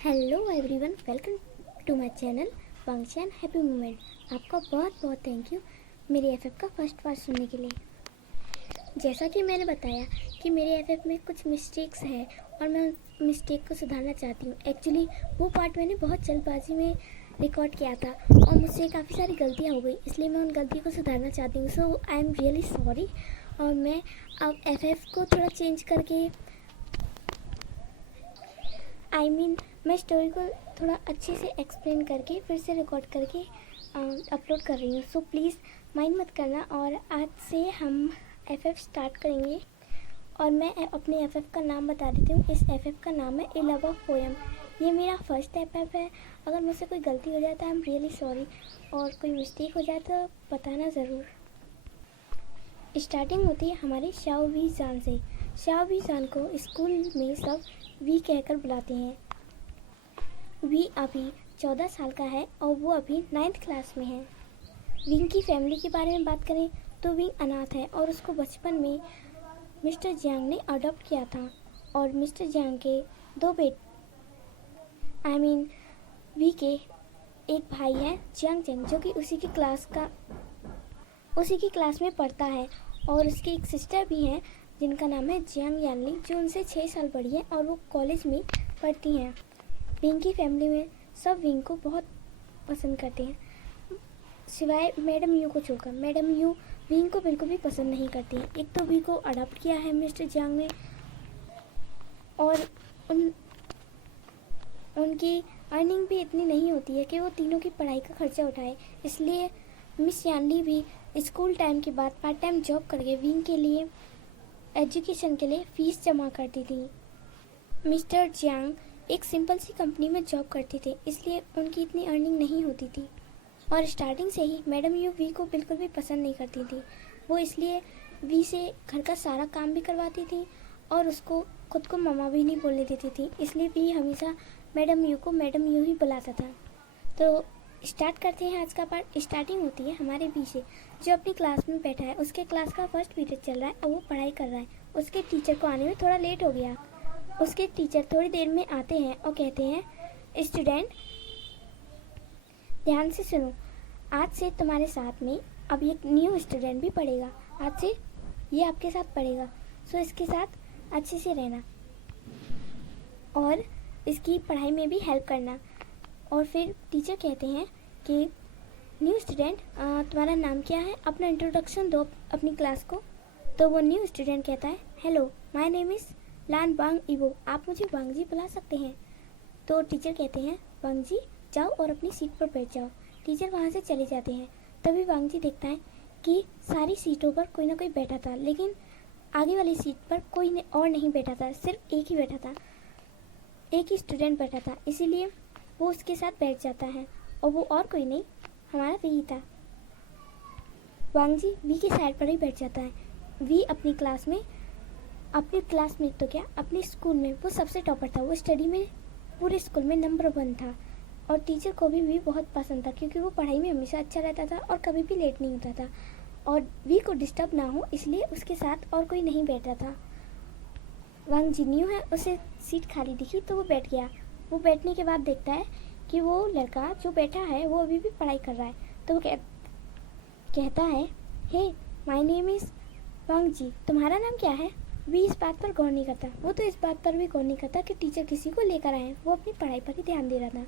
Hello everyone, welcome to my channel function happy moment. आपका बहुत बहुत थैंक यू मेरे एफएफ का फर्स्ट पार्ट सुनने के लिए। जैसा कि मैंने बताया कि मेरे एफएफ में कुछ मिस्टेक्स हैं और मैं उस मिस्टेक को सुधारना चाहती हूँ। एक्चुअली वो पार्ट मैंने बहुत जल्दबाजी में रिकॉर्ड किया था और मुझसे काफ़ी सारी गलतियाँ हो गई, इसलिए मैं उन गलतियों को सुधारना चाहती हूँ। सो आई एम रियली सॉरी। और मैं अब एफएफ को थोड़ा चेंज करके मैं स्टोरी को थोड़ा अच्छे से एक्सप्लेन करके फिर से रिकॉर्ड करके अपलोड कर रही हूँ। सो प्लीज़ माइंड मत करना। और आज से हम एफएफ स्टार्ट करेंगे और मैं अपने एफएफ का नाम बता देती हूँ। इस एफएफ का नाम है ए लव ऑफ पोएम। ये मेरा फर्स्ट एफएफ है। अगर मुझसे कोई गलती हो जाए तो आई एम रियली सॉरी, और कोई मिस्टेक हो जाए तो बताना ज़रूर। स्टार्टिंग होती है हमारी शाओ वी जान से। शाओ वी जान को स्कूल में सब वी कहकर बुलाते हैं। वी अभी 14 साल का है और वो अभी 9th क्लास में है। विंग की फैमिली के बारे में बात करें तो विंग अनाथ है और उसको बचपन में मिस्टर जियांग ने अडॉप्ट किया था। और मिस्टर जियांग के दो वी के एक भाई है जियांग चेंग, जो कि उसी की क्लास में पढ़ता है। और उसकी एक सिस्टर भी है जिनका नाम है जियांग यानली, जो उनसे 6 साल बड़ी है और वो कॉलेज में पढ़ती हैं। विंग की फैमिली में सब विंग को बहुत पसंद करते हैं, सिवाय मैडम यू को छोड़कर। मैडम यू विंग को बिल्कुल भी पसंद नहीं करती हैं। एक तो वी को अडॉप्ट किया है मिस्टर जियांग ने, और उनकी अर्निंग भी इतनी नहीं होती है कि वो तीनों की पढ़ाई का खर्चा उठाए। इसलिए मिस यानली भी स्कूल टाइम के बाद पार्ट टाइम जॉब करके विंग के लिए एजुकेशन के लिए फ़ीस जमा करती थी। मिस्टर जियांग एक सिंपल सी कंपनी में जॉब करते थे, इसलिए उनकी इतनी अर्निंग नहीं होती थी। और स्टार्टिंग से ही मैडम यू वी को बिल्कुल भी पसंद नहीं करती थी। वो इसलिए वी से घर का सारा काम भी करवाती थी और उसको खुद को मम्मा भी नहीं बोलने देती थी। इसलिए वी हमेशा मैडम यू को मैडम यू ही बुलाता था। तो स्टार्ट करते हैं आज का पार्ट। स्टार्टिंग होती है हमारे वी से, जो अपनी क्लास में बैठा है। उसके क्लास का फर्स्ट पीरियड चल रहा है और वो पढ़ाई कर रहा है। उसके टीचर को आने में थोड़ा लेट हो गया। उसके टीचर थोड़ी देर में आते हैं और कहते हैं, स्टूडेंट ध्यान से सुनो, आज से तुम्हारे साथ में अब एक न्यू स्टूडेंट भी पढ़ेगा। आज से ये आपके साथ पढ़ेगा, सो इसके साथ अच्छे से रहना और इसकी पढ़ाई में भी हेल्प करना। और फिर टीचर कहते हैं कि न्यू स्टूडेंट तुम्हारा नाम क्या है, अपना इंट्रोडक्शन दो अपनी क्लास को। तो वो न्यू स्टूडेंट कहता है, हेलो माय नेम इज़ लान बांग इवो, आप मुझे वांग जी बुला सकते हैं। तो टीचर कहते हैं, वांग जी जाओ और अपनी सीट पर बैठ जाओ। टीचर वहाँ से चले जाते हैं। तभी वांग जी देखता है कि सारी सीटों पर कोई ना कोई बैठा था, लेकिन आगे वाली सीट पर कोई और नहीं बैठा था, सिर्फ एक ही बैठा था, एक ही स्टूडेंट बैठा था। इसीलिए वो उसके साथ बैठ जाता है और वो और कोई नहीं, हमारा वी था। वांग जी वी की साइड पर ही बैठ जाता है। वी अपनी क्लास में तो क्या अपने स्कूल में वो सबसे टॉपर था। वो स्टडी में पूरे स्कूल में नंबर 1 था और टीचर को भी वी बहुत पसंद था, क्योंकि वो पढ़ाई में हमेशा अच्छा रहता था और कभी भी लेट नहीं होता था। और वी को डिस्टर्ब ना हो इसलिए उसके साथ और कोई नहीं बैठा था। वांग जी न्यू है, उसे सीट खाली दिखी तो वो बैठ गया। वो बैठने के बाद देखता है कि वो लड़का जो बैठा है वो अभी भी पढ़ाई कर रहा है। तो वो कहता है, हे माय नेम इज़ वांग जी, तुम्हारा नाम क्या है। वी इस बात पर गौर नहीं करता। वो तो इस बात पर भी गौर नहीं करता कि टीचर किसी को लेकर आए। वो अपनी पढ़ाई पर ही ध्यान दे रहा था।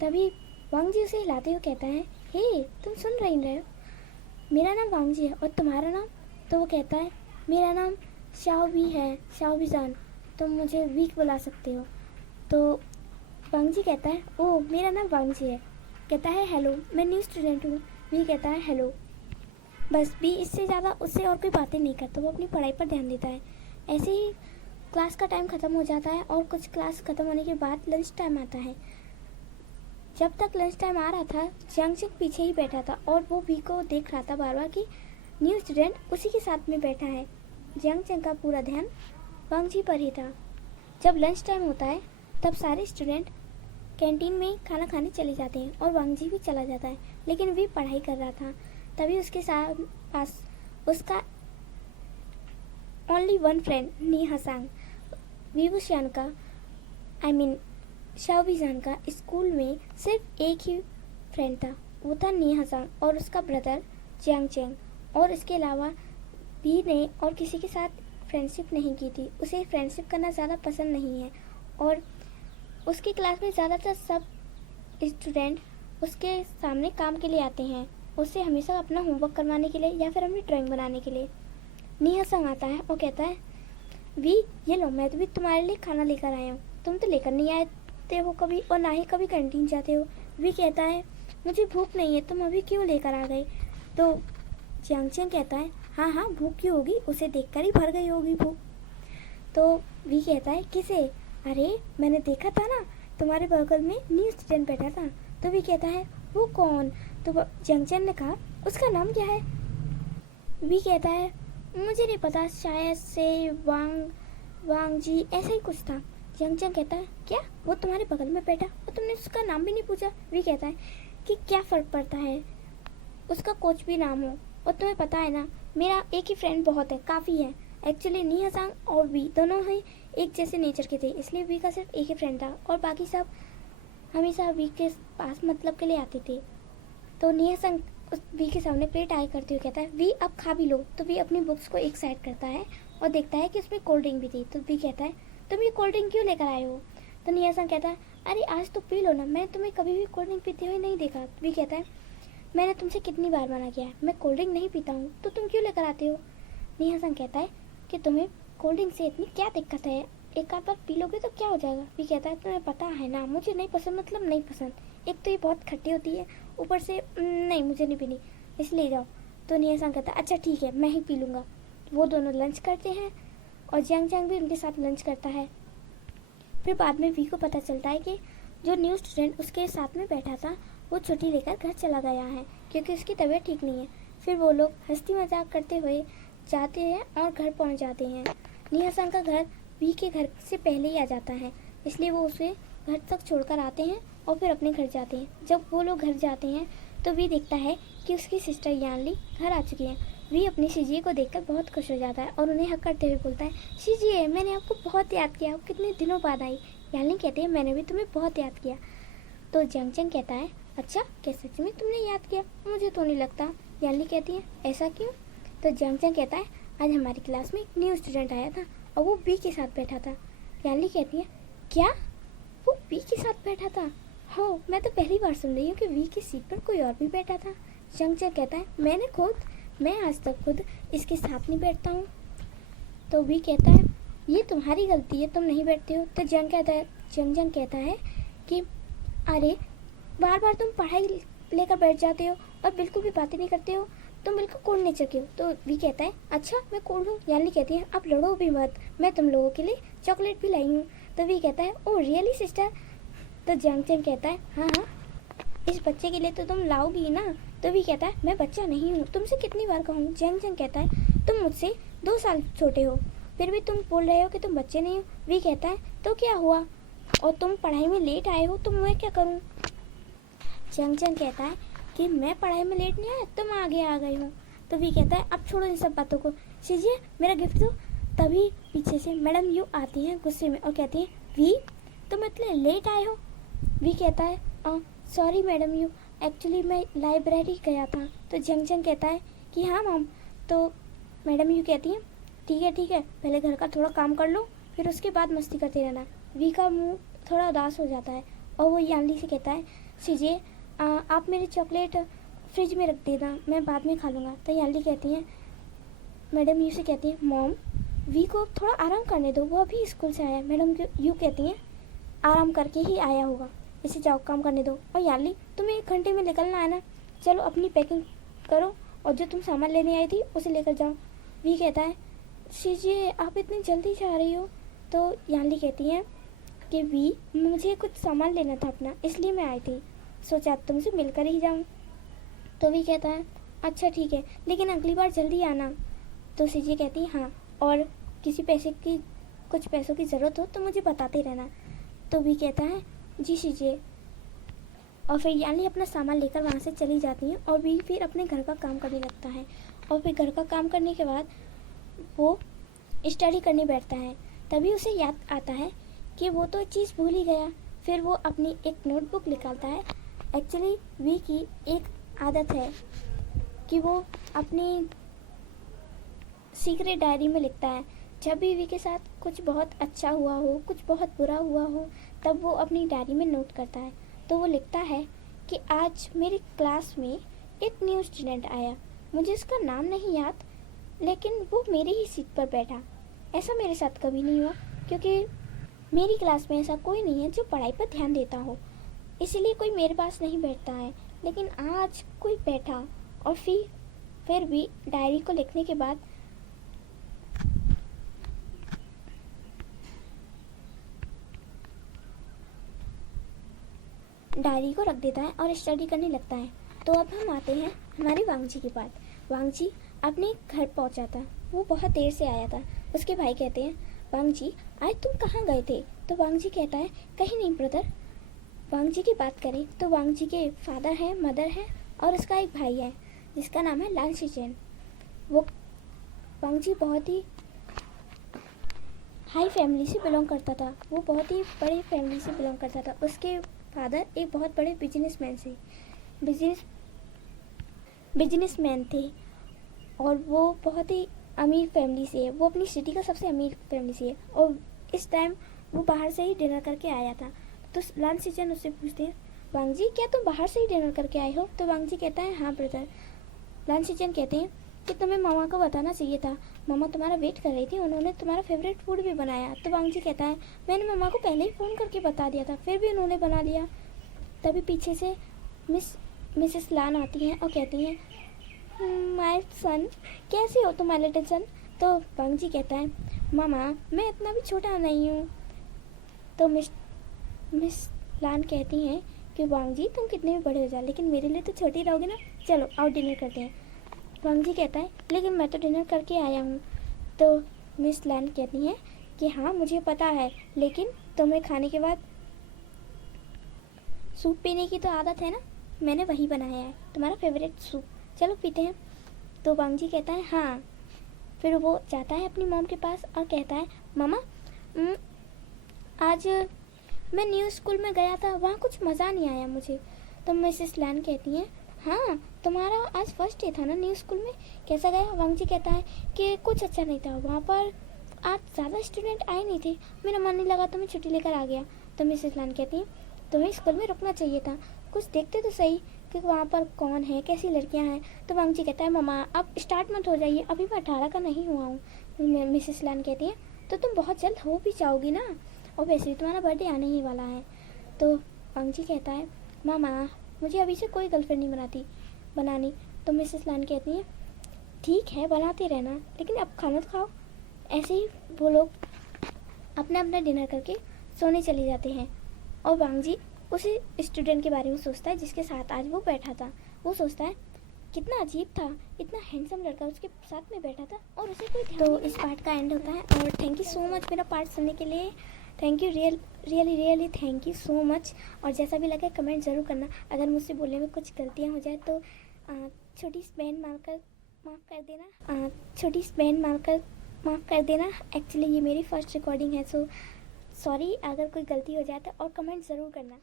तभी वांग जी उसे हिलाते हुए कहता है, हे तुम सुन रहे हो, मेरा नाम वांग जी है और तुम्हारा नाम। तो वो कहता है, मेरा नाम शाओ वी है, शाओ वी जान, तुम मुझे वी बुला सकते हो। तो वांग जी कहता है, ओह मेरा नाम वांग जी है। कहता है, हेलो मैं न्यू स्टूडेंट हूँ। वी कहता है, हेलो। बस भी इससे ज़्यादा उससे और कोई बातें नहीं करता। वो अपनी पढ़ाई पर ध्यान देता है। ऐसे ही क्लास का टाइम ख़त्म हो जाता है और कुछ क्लास ख़त्म होने के बाद लंच टाइम आता है। जब तक लंच टाइम आ रहा था, जियांग चेंग पीछे ही बैठा था और वो वी को देख रहा था बार बार कि न्यू स्टूडेंट उसी के साथ में बैठा है। जियांग चेंग का पूरा ध्यान वांग जी पर ही था। जब लंच टाइम होता है तब सारे स्टूडेंट कैंटीन में खाना खाने चले जाते हैं और वांग जी भी चला जाता है, लेकिन वी पढ़ाई कर रहा था। तभी उसके पास उसका ओनली 1 फ्रेंड नी हसांग, वी वुशियान का शाओबीजान का स्कूल में सिर्फ एक ही फ्रेंड था, वो था नीहासांग और उसका ब्रदर जियांग चेंग। और इसके अलावा भी ने और किसी के साथ फ्रेंडशिप नहीं की थी। उसे फ्रेंडशिप करना ज़्यादा पसंद नहीं है और उसकी क्लास में ज़्यादातर सब स्टूडेंट उसके सामने काम के लिए आते हैं, उससे हमेशा अपना होमवर्क करवाने के लिए या फिर अपनी ड्राइंग बनाने के लिए। नीहासांग आता है और कहता है, वी ये लो, मैं तो भी तुम्हारे लिए खाना लेकर आया हूँ, तुम तो लेकर नहीं आते हो कभी और ना ही कभी कैंटीन जाते हो। वी कहता है, मुझे भूख नहीं है, तुम अभी क्यों लेकर आ गए। तो जियांग चेंग कहता है, हाँ हाँ भूख क्यों होगी, उसे देखकर ही भर गई होगी भूख। तो वी कहता है, किसे। अरे मैंने देखा था ना, तुम्हारे बगल में न्यू स्टूडेंट बैठा था। तो वी कहता है, वो कौन। तो जियांग चेंग ने कहा, उसका नाम क्या है। वी कहता है, मुझे नहीं पता, शायद से वांग जी ऐसा ही कुछ था। जियांग चेंग कहता है, क्या वो तुम्हारे बगल में बैठा और तुमने उसका नाम भी नहीं पूछा। वी कहता है कि क्या फ़र्क पड़ता है, उसका कुछ भी नाम हो, और तुम्हें पता है ना मेरा एक ही फ्रेंड बहुत है, काफ़ी है। एक्चुअली नीहासांग और वी दोनों ही एक जैसे नेचर के थे, इसलिए वी का सिर्फ एक ही फ्रेंड था और बाकी सब हमेशा वी के पास मतलब के लिए आते थे। तो नीहासांग उस वी के सामने प्लेट आगे करते हुए कहता है, वी अब खा भी लो। तो वी अपनी बुक्स को एक साइड करता है और देखता है कि उसमें कोल्ड ड्रिंक भी थी। तो वी कहता है, तुम ये कोल्ड ड्रिंक क्यों लेकर आए हो। तो नीहासांग कहता है, अरे आज तो पी लो ना, मैंने तुम्हें कभी भी कोल्ड ड्रिंक पीते हुए नहीं देखा। वी कहता है, मैंने तुमसे कितनी बार मना किया है, मैं कोल्ड ड्रिंक नहीं पीता हूँ, तो तुम क्यों लेकर आते हो। नीहासांग कहता है कि तुम्हें कोल्ड ड्रिंक से इतनी क्या दिक्कत है, एक आध बार पी लोगे तो क्या हो जाएगा। वी कहता है, तुम्हें पता है ना मुझे नहीं पसंद, मतलब नहीं पसंद, एक तो ये बहुत खट्टी होती है, ऊपर से नहीं मुझे नहीं पीनी, इसलिए जाओ। तो नीहासांग कहता है, अच्छा ठीक है मैं ही पी लूँगा। वो दोनों लंच करते हैं और जियांग चेंग भी उनके साथ लंच करता है। फिर बाद में वी को पता चलता है कि जो न्यू स्टूडेंट उसके साथ में बैठा था वो छुट्टी लेकर घर चला गया है क्योंकि उसकी तबीयत ठीक नहीं है। फिर वो लोग हंसी मजाक करते हुए जाते हैं और घर पहुंच जाते हैं। नीहासांग का घर वी के घर से पहले ही आ जाता है, इसलिए वो उसे घर तक छोड़कर आते हैं और फिर अपने घर जाते हैं। जब वो लोग घर जाते हैं तो वी देखता है कि उसकी सिस्टर यानली घर आ चुकी है। वी अपनी शिजिए को देखकर बहुत खुश हो जाता है और उन्हें हक करते हुए बोलता है, शिजिए मैंने आपको बहुत याद किया, आप कितने दिनों बाद आई। यानली कहती है, मैंने भी तुम्हें बहुत याद किया। तो जियांग चेंग कहता है, अच्छा क्या सच में तुमने याद किया, मुझे तो नहीं लगता। यानली कहती है, ऐसा क्यों। तो जियांग चेंग कहता है, आज हमारी क्लास में एक न्यू स्टूडेंट आया था और वो वी के साथ बैठा था। यानली कहती है, क्या वो वी के साथ बैठा था। हाँ मैं तो पहली बार सुन रही हूँ कि वी की सीट पर कोई और भी बैठा था। जियांग चेंग कहता है, मैं आज तक खुद इसके साथ नहीं बैठता हूँ। तो वी कहता है, ये तुम्हारी गलती है, तुम नहीं बैठते हो। तो जियांग कहता है कि अरे बार बार तुम पढ़ाई लेकर बैठ जाते हो और बिल्कुल भी बातें नहीं करते हो, तुम बिल्कुल कोल्ड नेचर के हो। तो वी कहता है, अच्छा मैं कोल्ड हूँ। यानी कहती है, अब लड़ो भी मत, मैं तुम लोगों के लिए चॉकलेट भी लाई हूँ। तो वी कहता है, ओ रियली सिस्टर। तो जियांग चेंग कहता है, हाँ हाँ इस बच्चे के लिए तो तुम लाओगी ना। तो वी कहता है, मैं बच्चा नहीं हूँ, तुमसे कितनी बार कहूँ। जियांग चेंग कहता है, तुम मुझसे 2 साल छोटे हो, फिर भी तुम बोल रहे हो कि तुम बच्चे नहीं हो। वी कहता है, तो क्या हुआ, और तुम पढ़ाई में लेट आए हो तो मैं क्या करूँ। जियांग चेंग कहता है कि मैं पढ़ाई में लेट नहीं आया, तुम आगे आ गए हो। तो वी कहता है, अब छोड़ो इन सब बातों को, शीजिए मेरा गिफ्ट दो। तभी पीछे से मैडम यू आती है गुस्से में और कहती है, वी तुम इतने लेट आए हो। वी कहता है, सॉरी मैडम यू, एक्चुअली मैं लाइब्रेरी गया था। तो जियांग चेंग कहता है कि हाँ मैम। तो मैडम यू कहती है, ठीक है पहले घर का थोड़ा काम कर लो, फिर उसके बाद मस्ती करते रहना। वी का मुंह थोड़ा उदास हो जाता है और वो यानली से कहता है, शीजिए आप मेरी चॉकलेट फ्रिज में रख देना, मैं बाद में खा लूँगा। तो यानली कहती है, मैडम यू से कहती है, मॉम वी को थोड़ा आराम करने दो, वो अभी स्कूल से आया। मैडम यू कहती हैं, आराम करके ही आया होगा, इसे जाओ काम करने दो। और यानली तुम्हें 1 घंटे में निकलना है ना, चलो अपनी पैकिंग करो और जो तुम सामान लेने आई थी उसे लेकर जाओ। वी कहता है, शीजिए आप इतनी जल्दी जा रही हो। तो यानली कहती है कि वी मुझे कुछ सामान लेना था अपना, इसलिए मैं आई थी, सोचा तुमसे मिलकर ही जाऊँ। तो वी कहता है, अच्छा ठीक है लेकिन अगली बार जल्दी आना। तो शीजिए कहती है, हाँ और कुछ पैसों की ज़रूरत हो तो मुझे बताते रहना। तो वी कहता है, जी शीजिए। और फिर यानी अपना सामान लेकर वहाँ से चली जाती हैं और वी फिर अपने घर का काम करने लगता है। और फिर घर का काम करने के बाद वो स्टडी करने बैठता है। तभी उसे याद आता है कि वो तो चीज़ भूल ही गया, फिर वो अपनी एक नोटबुक निकालता है। एक्चुअली वी की एक आदत है कि वो अपनी सीक्रेट डायरी में लिखता है। जब भी वी के साथ कुछ बहुत अच्छा हुआ हो, कुछ बहुत बुरा हुआ हो, तब वो अपनी डायरी में नोट करता है। तो वो लिखता है कि आज मेरी क्लास में एक न्यू स्टूडेंट आया, मुझे उसका नाम नहीं याद, लेकिन वो मेरी ही सीट पर बैठा। ऐसा मेरे साथ कभी नहीं हुआ, क्योंकि मेरी क्लास में ऐसा कोई नहीं है जो पढ़ाई पर ध्यान देता हो, इसलिए कोई मेरे पास नहीं बैठता है। लेकिन आज कोई बैठा, और फिर भी डायरी को लिखने के बाद डायरी को रख देता है और स्टडी करने लगता है। तो अब हम आते हैं हमारे वांगजी के पास। वांगजी अपने घर पहुंचा था, वो बहुत देर से आया था। उसके भाई कहते हैं, वांगजी आज तुम कहाँ गए थे? तो वांगजी कहता है, कहीं नहीं ब्रदर। वांगजी की बात करें तो वांगजी के फादर हैं, मदर है और उसका एक भाई है जिसका नाम है लान शिचेन। वो वांगजी बहुत ही हाई फैमिली से बिलोंग करता था, वो बहुत ही बड़ी फैमिली से बिलोंग करता था। उसके फादर एक बहुत बड़े बिजनेसमैन थे और वो बहुत ही अमीर फैमिली से है। वो अपनी सिटी का सबसे अमीर फैमिली से है और इस टाइम वो बाहर से ही डिनर करके आया था। तो लान सिचन उससे पूछते हैं, वांगजी क्या तुम बाहर से ही डिनर करके आए हो? तो वांगजी कहता है, हाँ ब्रदर। लान सिचन कहते हैं कि तुम्हें मामा को बताना चाहिए था, मामा तुम्हारा वेट कर रही थी, उन्होंने तुम्हारा फेवरेट फूड भी बनाया। तो वांगजी कहता है, मैंने मामा को पहले ही फ़ोन करके बता दिया था, फिर भी उन्होंने बना लिया। तभी पीछे से मिसेस लान आती हैं और कहती हैं, माय सन, कैसे हो तुम माय लिटिल सन? तो वांगजी कहता है, मामा मैं इतना भी छोटा नहीं हूँ। तो मिस लान कहती हैं कि वांगजी तुम कितने भी बड़े हो जाओ, लेकिन मेरे लिए तो छोटी रहोगे ना, चलो आओ डिनर करते हैं। वांगजी कहता है, लेकिन मैं तो डिनर करके आया हूँ। तो मिस लान कहती हैं कि हाँ मुझे पता है, लेकिन तुम्हें खाने के बाद सूप पीने की तो आदत है ना, मैंने वही बनाया है, तुम्हारा फेवरेट सूप, चलो पीते हैं। तो वांगजी कहता है हाँ। फिर वो जाता है अपनी मॉम के पास और कहता है, मामा आज मैं न्यू स्कूल में गया था, वहाँ कुछ मज़ा नहीं आया मुझे। तो मिसेस लान कहती हैं, हाँ तुम्हारा आज फर्स्ट डे था ना न्यू स्कूल में, कैसा गया? वांगजी कहता है कि कुछ अच्छा नहीं था, वहाँ पर आज ज़्यादा स्टूडेंट आए नहीं थे, मेरा मन नहीं लगा तो मैं छुट्टी लेकर आ गया। तो मिसेस लान कहती हैं, तुम्हें स्कूल में रुकना चाहिए था, कुछ देखते तो सही कि वहाँ पर कौन है, कैसी लड़कियाँ हैं। तो वांगजी कहता है, मामा अब स्टार्ट मत हो जाइए, अभी मैं 18 का नहीं हुआ हूँ। मिसेस लान कहती हैं, तो तुम बहुत जल्द हो भी जाओगी ना, और वैसे भी तुम्हारा बर्थडे आने ही वाला है। तो वांगजी कहता है, मामा मुझे अभी से कोई गर्लफ्रेंड नहीं बनानी। तो मिसेस लान कहती हैं, ठीक है बनाते रहना, लेकिन अब खाना तो खाओ। ऐसे ही वो लोग अपना अपना डिनर करके सोने चले जाते हैं और वांगजी उसी स्टूडेंट के बारे में सोचता है जिसके साथ आज वो बैठा था। वो सोचता है कितना अजीब था, इतना हैंडसम लड़का उसके साथ में बैठा था और उसे कोई ध्यान। तो इस पार्ट का एंड होता है और थैंक यू सो मच मेरा पार्ट सुनने के लिए। Thank you, really thank you so much. और जैसा भी लगे कमेंट ज़रूर करना। अगर मुझसे बोलने में कुछ गलतियाँ हो जाए तो छोटी स्पेन मारकर माफ़ कर देना। एक्चुअली ये मेरी फर्स्ट रिकॉर्डिंग है, सो सॉरी अगर कोई गलती हो जाए तो, और कमेंट ज़रूर करना।